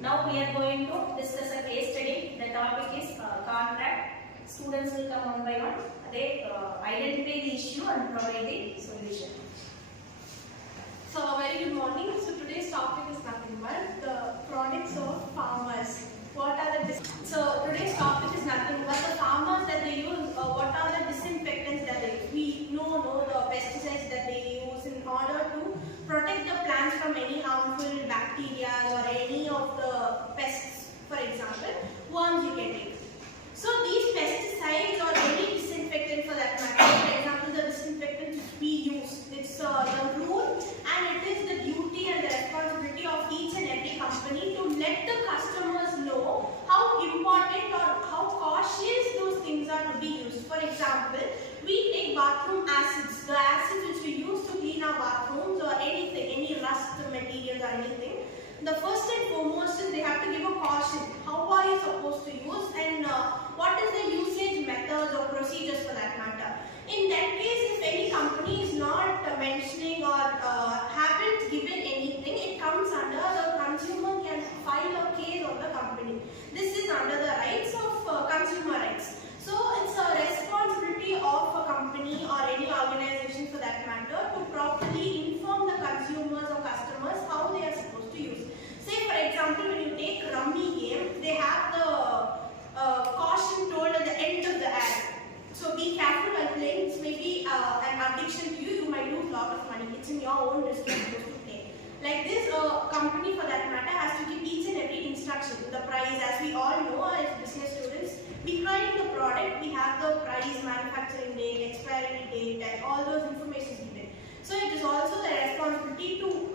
Now we are going to discuss a case study. The topic is contract. Students will come one by one. They identify the issue and provide the solution. So a very good morning. So today's topic is nothing but the products of farmers. What are the so today's topic is nothing but the farmers that they use. What are the disinfectants that they use? We know the pesticides that they use in order to protect the plants from any harmful bacteria or any of the pests. For example, worms you can take. So these pesticides or any disinfectant for that matter, for example, the disinfectant we use, it's the rule and it is the duty and the responsibility of each and every company to let the customers know how important or how cautious those things are to be used. For example, we take bathroom acids, the acids which we use to clean our bathrooms or anything, any rust materials or anything. The first and foremost is they have to give a caution. How are you supposed to use and what is the usage methods or procedures for that matter. In that case, if any company is not mentioning or haven't given anything, it comes under the consumer can file a case on the company. This is under the rights of consumer rights. So it's a responsibility of a company or any organization for that matter to properly inform the consumers or customers how they are supposed to use. Say for example, when you take rummy game, they have the caution told at the end of the ad. So be careful while playing. This may be an addiction to you. You might lose a lot of money. It's in your own risk you're supposed to play. Like this, company for that matter has to give each and every instruction. The price, as we all know as business students, behind the product we have the price, manufacturing date, expiry date, and all those information given. So it is also the responsibility to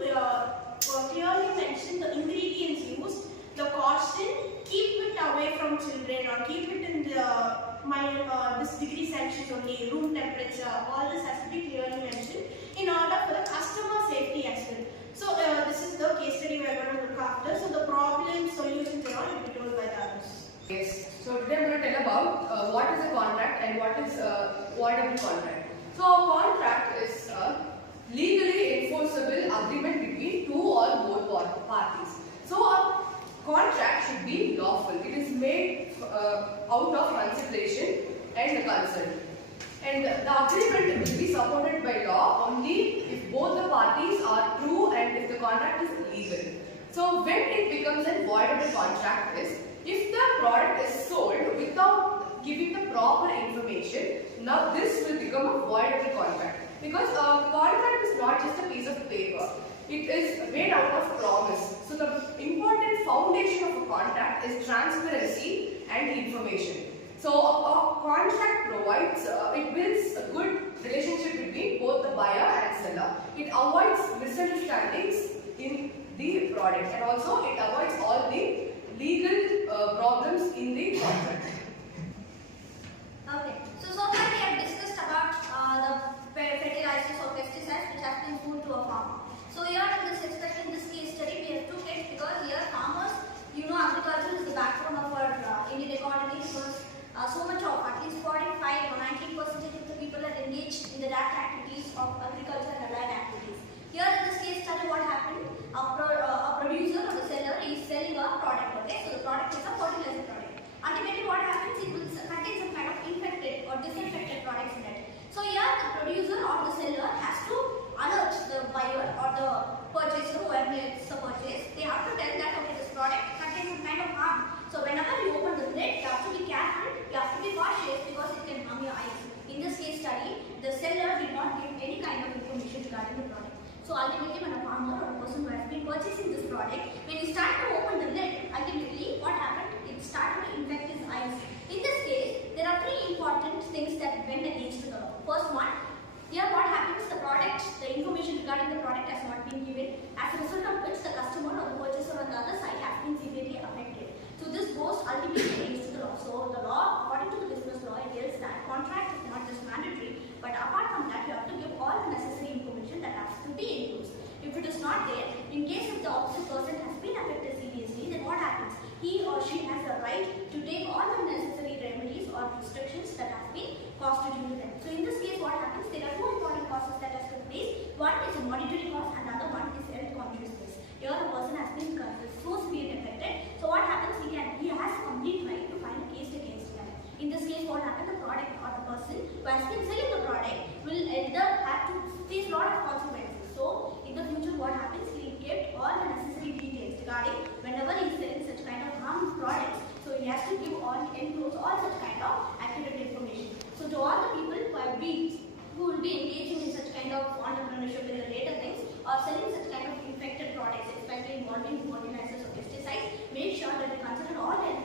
clearly mention the ingredients used, the caution, keep it away from children or keep it in the this degree Celsius only, room temperature, all this has to be clearly mentioned in order for the customer safety as well. So this is the case study we are going to look after. So the problem, solutions and all will be told by the others. Yes, so today I'm going to tell about what is a contract and what is a voidable contract. So a contract is a legally enforceable agreement between two or both parties. So a contract should be lawful. It is made out of consideration and consent. And the agreement will be supported by law only if both the parties are true and if the contract is legal. So when it becomes a voidable contract is if the product is sold without giving the proper information. Now this will become a voidable contract because a contract is not just a piece of paper. It is made out of promise. So the important foundation of a contract is transparency and information. So a contract provides, it builds a good relationship between both the buyer and seller. It avoids misunderstandings in the product and also it avoids all the legal problems in the contract. Okay, so far we have discussed about the fertilizers or pesticides which have been sold to a farmer. So here in this aspect, in this case study, we have two cases because here farmers, you know, agriculture is the backbone of our Indian economy because so much of at least 45 or 90% of the people are engaged in the direct activities of agriculture and allied activities. Here in this case study, what happened? A producer or the seller is selling a product. selling such kind of infected products, especially involving fertilizers or pesticides, make sure that they consider all their